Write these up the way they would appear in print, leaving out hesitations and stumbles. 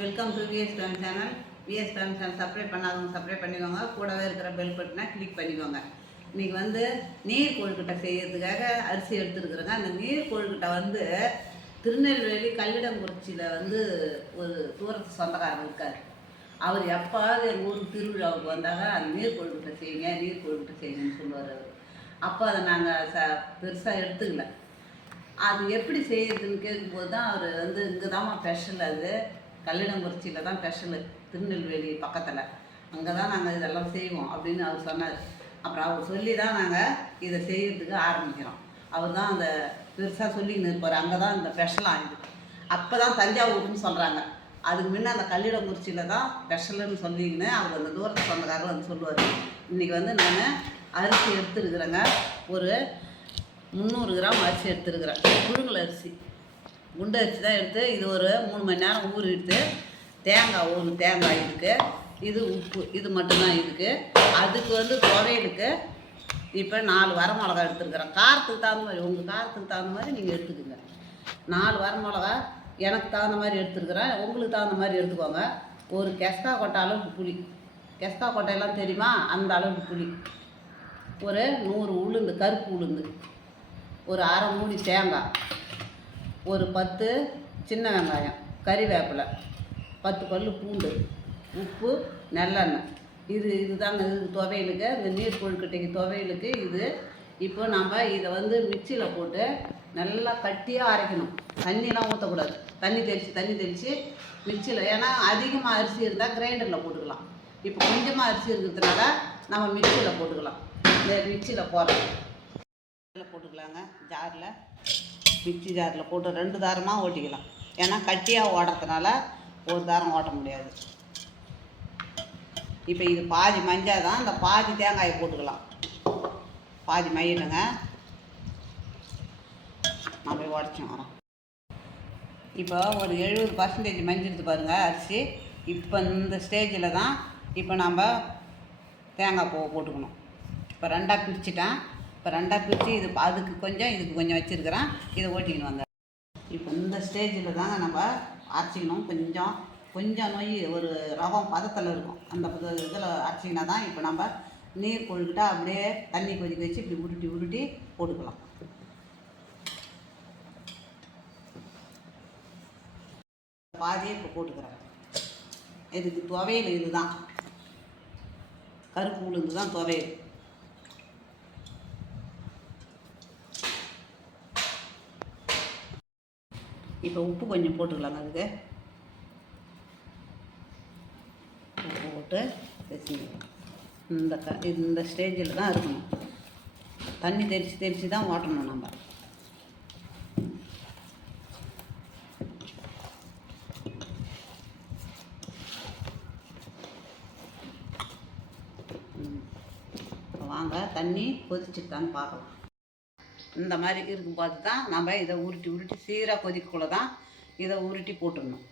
Welcome to VS fame channel. VS fame channel subscribe பண்ணாதவங்க subscribe பண்ணிக்கோங்க. கூடவே இருக்கிற பெல் பட்டனை கிளிக் பண்ணிக்கோங்க. இன்றைக்கி வந்து நீர் கொழுக்கட்டை செய்யறதுக்காக அரிசி எடுத்துருக்குறேங்க. அந்த நீர் கொழுக்கட்டை வந்து திருநெல்வேலி கல்லிடங்குறிச்சியில் வந்து ஒரு தூரத்து சொந்தக்காரர் இருக்கார். அவர் எப்பாவது எங்கள் ஊருக்கு திருவிழாவுக்கு வந்தாங்க அந்த நீர் கொழுக்கட்டை செய்யுங்க, நீர் கொழுக்கட்டை செய்யுங்கன்னு சொல்லுவார் அவர். அப்போ அதை நாங்கள் பெருசாக எடுத்துக்கல. அது எப்படி செய்யறதுன்னு கேட்கும்போது தான் அவர் வந்து இங்கே தான் ஸ்பெஷல், அது கல்லிடங்குறிச்சியில் தான் ஸ்பெஷலு, திருநெல்வேலி பக்கத்தில், அங்கே தான் நாங்கள் இதெல்லாம் செய்வோம் அப்படின்னு அவர் சொன்னார். அப்புறம் அவர் சொல்லி தான் நாங்கள் இதை செய்யறதுக்கு ஆரம்பிக்கிறோம். அவர் தான் அந்த பெருசாக சொல்லின்னு இருப்பார், அங்கே தான் இந்த ஸ்பெஷலாக ஆகுது. அப்போ தான் தஞ்சாவூர்னு சொல்கிறாங்க. அதுக்கு முன்னே அந்த கல்லிடங்குறிச்சியில் தான் ஸ்பெஷலுன்னு சொல்லிங்கன்னு அவர் அந்த தூரத்து சொந்தக்காரர் வந்து சொல்லுவார். இன்றைக்கி வந்து நான் அரிசி எடுத்துருக்குறேங்க. ஒரு 300 கிராம் அரிசி எடுத்துருக்குறேன். புழுங்கல் அரிசி, குண்டு அரிசி தான் எடுத்து இது ஒரு 3 மணி நேரம் ஊறிடுத்து. தேங்காய், ஒரு தேங்காய் இருக்குது. இது உப்பு, இது மட்டும்தான் இருக்குது. அதுக்கு வந்து துவையலுக்கு இப்போ 4 வரமிளகா எடுத்துருக்குறேன். காரத்துக்கு தகுந்த மாதிரி, உங்கள் காரத்துக்கு தகுந்த மாதிரி நீங்கள் எடுத்துக்கோங்க. 4 வரமிளகா எனக்கு தகுந்த மாதிரி எடுத்துருக்குறேன், உங்களுக்கு தகுந்த மாதிரி எடுத்துக்கோங்க. ஒரு கெஸ்கா கொட்டை அளவுக்கு புளி, கெஸ்கா கொட்டையெல்லாம் தெரியுமா, அந்த அளவுக்கு புளி. ஒரு 100 உளுந்து, கருப்பு உளுந்து, ஒரு அரை மூடி தேங்காய், ஒரு 10 சின்ன வெங்காயம், கறிவேப்பிலை, 10 பல் பூண்டு, உப்பு, நல்லெண்ணெய். இதுதாங்க இது துவையலுக்கு, இந்த நீர் கொழுக்கட்டைக்கு துவையலுக்கு இது. இப்போ நம்ம இதை வந்து மிக்சியில் போட்டு நல்லா கட்டியாக அரைக்கணும். தண்ணியெலாம் ஊற்றக்கூடாது. தண்ணி தெளித்து மிக்சியில், ஏன்னா அதிகமாக அரிசி இருந்தால் கிரைண்டரில் போட்டுக்கலாம். இப்போ கொஞ்சமாக அரிசி இருக்கிறதுனால நம்ம மிக்சியில் போட்டுக்கலாம். மிக்சியில் போடுறோம், போட்டுக்கலாங்க. ஜாரில், மிக்சி ஜாரில் போட்டு 2 தாரமாக ஓட்டிக்கலாம். ஏன்னா கட்டியாக ஓடுறதுனால ஒரு தாரம் ஓட்ட முடியாது. இப்போ இது பாதி மஞ்சள் தான், இந்த பாதி தேங்காயை போட்டுக்கலாம். பாதி மையிடுங்க, நான் போய் உடச்சி வரோம். இப்போ ஒரு 70% மஞ்சள் எடுத்து பாருங்கள் அரிசி. இப்போ இந்த ஸ்டேஜில் தான் இப்போ நம்ம தேங்காய் பூவை போட்டுக்கணும். இப்போ 2ஆக பிரிச்சுட்டேன். இப்போ 2ஆக பிரித்து இது அதுக்கு கொஞ்சம் இதுக்கு கொஞ்சம் வச்சுருக்கிறேன். இதை ஓட்டிக்கணும் வந்தேன். இப்போ இந்த ஸ்டேஜில் தாங்க நம்ம அரைச்சிக்கணும். கொஞ்சம் நொய் ஒரு ரவம் பதத்தில் இருக்கும். அந்த இதில் அரைச்சிக்கினா தான் இப்போ நம்ம நீர் கொழுக்கிட்டா அப்படியே தண்ணி கொதிக்க வச்சு இப்படி உருட்டி போட்டுக்கலாம். பாதியே இப்போ போட்டுக்கிறேன். இதுக்கு துவையல் இது தான், கருப்பு உளுந்து தான் துவையல். இப்போ உப்பு கொஞ்சம் போட்டுக்கலாங்க. அதுக்கு உப்பு போட்டு வச்சுக்கணும். இந்த ஸ்டேஜில் தான் இருக்கணும். தண்ணி தெளித்து தான் ஓட்டணும் நம்ம. வாங்க தண்ணி கொதிச்சுட்டான்னு பார்க்கலாம். இந்த மாதிரி இருக்கும்போது தான் நம்ம இதை உருட்டி சீராக கொதிக்கக்குள்ள தான் இதை உருட்டி போட்டுடணும்.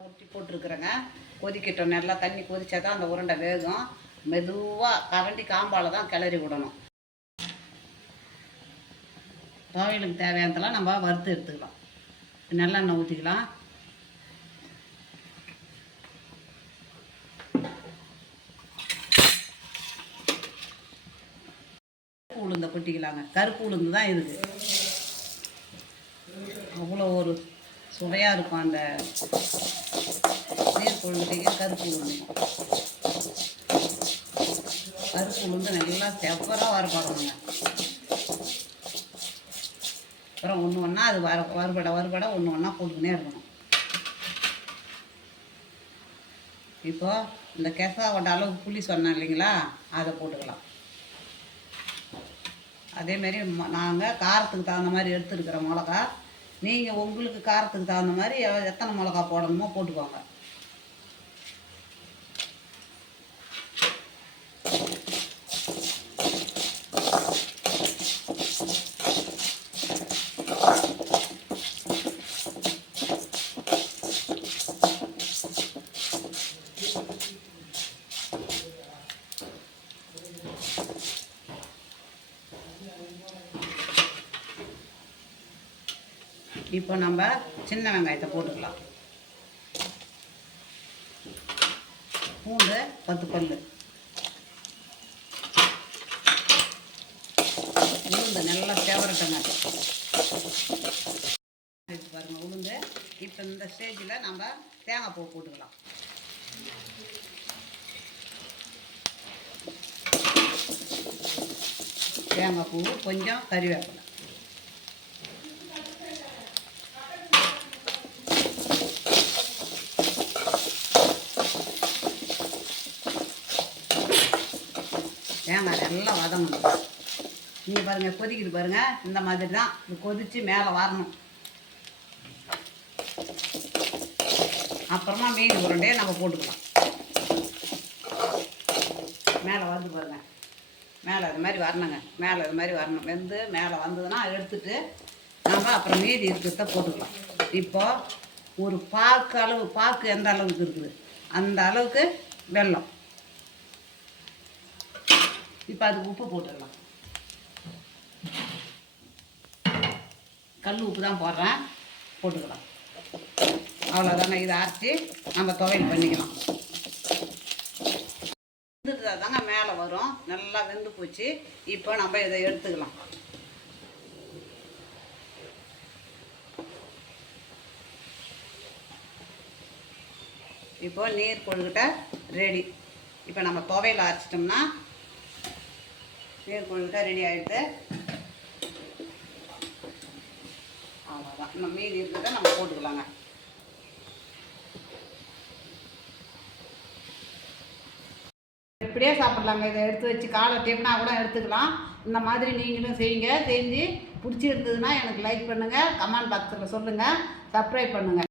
உருட்டி போட்டிருக்குறேங்க. கொதிக்கட்டும். நல்லா தண்ணி கொதிச்சா தான் அந்த உருண்டை வேகும். மெதுவாக கரண்டி காம்பால் தான் கிளறி விடணும். துவையலுக்கு தேவையானதெல்லாம் நம்ம வறுத்து எடுத்துக்கலாம். நல்லெண்ணெய் ஊற்றிக்கலாம். உளுந்தை கொட்டிக்கலாங்க. கருப்பு உளுந்து தான் இதுக்கு அவ்வளோ ஒரு சுவையாக இருக்கும். அந்த நீர் கொழுக்கட்டைக்கு கருப்பு உளுந்து நல்லா செவ்வராக வறுபடணுங்க. அப்புறம் ஒன்று ஒன்றா அது வறுபட ஒன்று ஒன்றா போட்டுக்கினே இருக்கணும். இப்போது இந்த கெசா கொண்ட அளவுக்கு புளி சொன்னேன் இல்லைங்களா, அதை போட்டுக்கலாம். அதேமாரி நாங்கள் காரத்துக்கு தகுந்த மாதிரி எடுத்துருக்கிற மிளகா, நீங்கள் உங்களுக்கு காரத்துக்கு தகுந்த மாதிரி எத்தனை மிளகா போடணுமோ போட்டுக்கோங்க. இப்போ நம்ம சின்ன வெங்காயத்தை போட்டுக்கலாம். பூண்டு 10 பல்லு, உளுந்து நல்லா சேவரட்டுங்க. பாருங்கள் உளுந்து. இப்போ இந்த ஸ்டேஜில் நம்ம தேங்காய் பூ போட்டுக்கலாம். தேங்காய் பூ, கொஞ்சம் கறிவேப்பிலை. தேங்காய் நல்லா வதங்கணும். இங்கே பாருங்கள் கொதிக்குது பாருங்கள். இந்த மாதிரி தான் இது கொதித்து மேலே வரணும். அப்புறமா மீதி உருண்டையை நம்ம போட்டுக்கலாம். மேலே வந்து பாருங்கள், மேலே இது மாதிரி வரணுங்க. மேலே இது மாதிரி வரணும். வெந்து மேலே வந்ததுன்னா எடுத்துட்டு நம்ம அப்புறம் மீதி இருக்கிறத போட்டுக்கலாம். இப்போ ஒரு பாக்கு அளவு, பாக்கு எந்த அளவுக்கு இருக்குது அந்த அளவுக்கு வெல்லம். இப்போ அதுக்கு உப்பு போட்டுடலாம். கல் உப்பு தான் போடுறேன், போட்டுக்கலாம். அவ்வளோதாங்க. இதை அரைச்சி நம்ம துவையல் பண்ணிக்கலாம். வெந்துட்டு தாங்க மேலே வரும். நல்லா வெந்து போச்சு. இப்போ நம்ம இதை எடுத்துக்கலாம். இப்போ நீர் கொழுக்கட்டை ரெடி. இப்போ நம்ம துவையல் அரைச்சிட்டோம்னா நீர் கொழுக்கட்டை ரெடி ஆகிடுது. அவ்வளோதான். நம்ம மீதி இருக்கிறத நம்ம போட்டுக்கலாங்க. இப்படியே சாப்பிட்லாங்க. இதை எடுத்து வச்சு காலை டிஃபனா கூட எடுத்துக்கலாம். இந்த மாதிரி நீங்களும் செய்யுங்க. செஞ்சு பிடிச்சிருந்ததுன்னா எனக்கு லைக் பண்ணுங்கள், கமெண்ட் பாக்ஸில் சொல்லுங்கள், சப்ஸ்கிரைப் பண்ணுங்கள்.